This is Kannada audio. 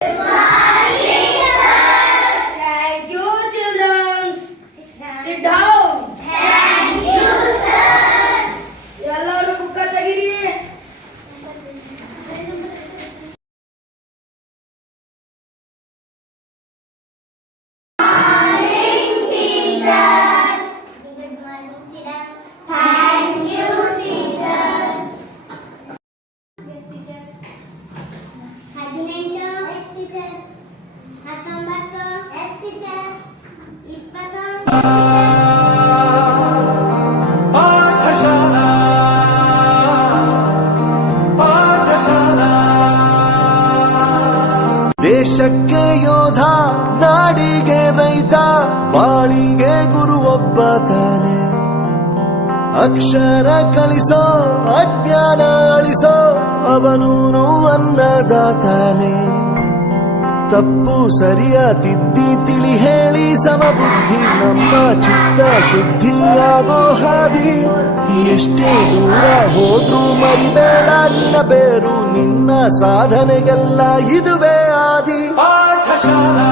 Thank you, children. Sit down. Thank you, sir. ಎಲ್ಲರೂ ಬುಕ್ಕ ತೆಗಿರಿ. Good morning, Sira. Thank you, teacher. Yes, teacher. 18 yes, teacher. 19 yes, teacher. 20 Pathshala Pathshala ದೇಶಕ್ಕೆ ಯೋಧ ನಾಡಿಗೆ ರೈತ ಬಾಳಿಗೆ ಗುರು ಒಬ್ಬ ತಾನೆ ಅಕ್ಷರ ಕಲಿಸೋ ಅಜ್ಞಾನ ಅಳಿಸೋ ಅವನೂನು ಅನ್ನದಾತಾನೆ ತಪ್ಪು ಸರಿಯ ತಿದ್ದಿ ತಿಳಿ ಹೇಳಿ ಸಮಬುದ್ಧಿ ನಮ್ಮ ಚಿತ್ತ ಶುದ್ಧಿಯಾಗೋ ಹಾದಿ ಎಷ್ಟೇ ದೂರ ಹೋದ್ರೂ ಮರಿಬೇಡ ನಿನ್ನ ಬೇರು ನಿನ್ನ ಸಾಧನೆಗೆಲ್ಲ ಇದುವೇ ಆದಿ ಪಾಠಶಾಲಾ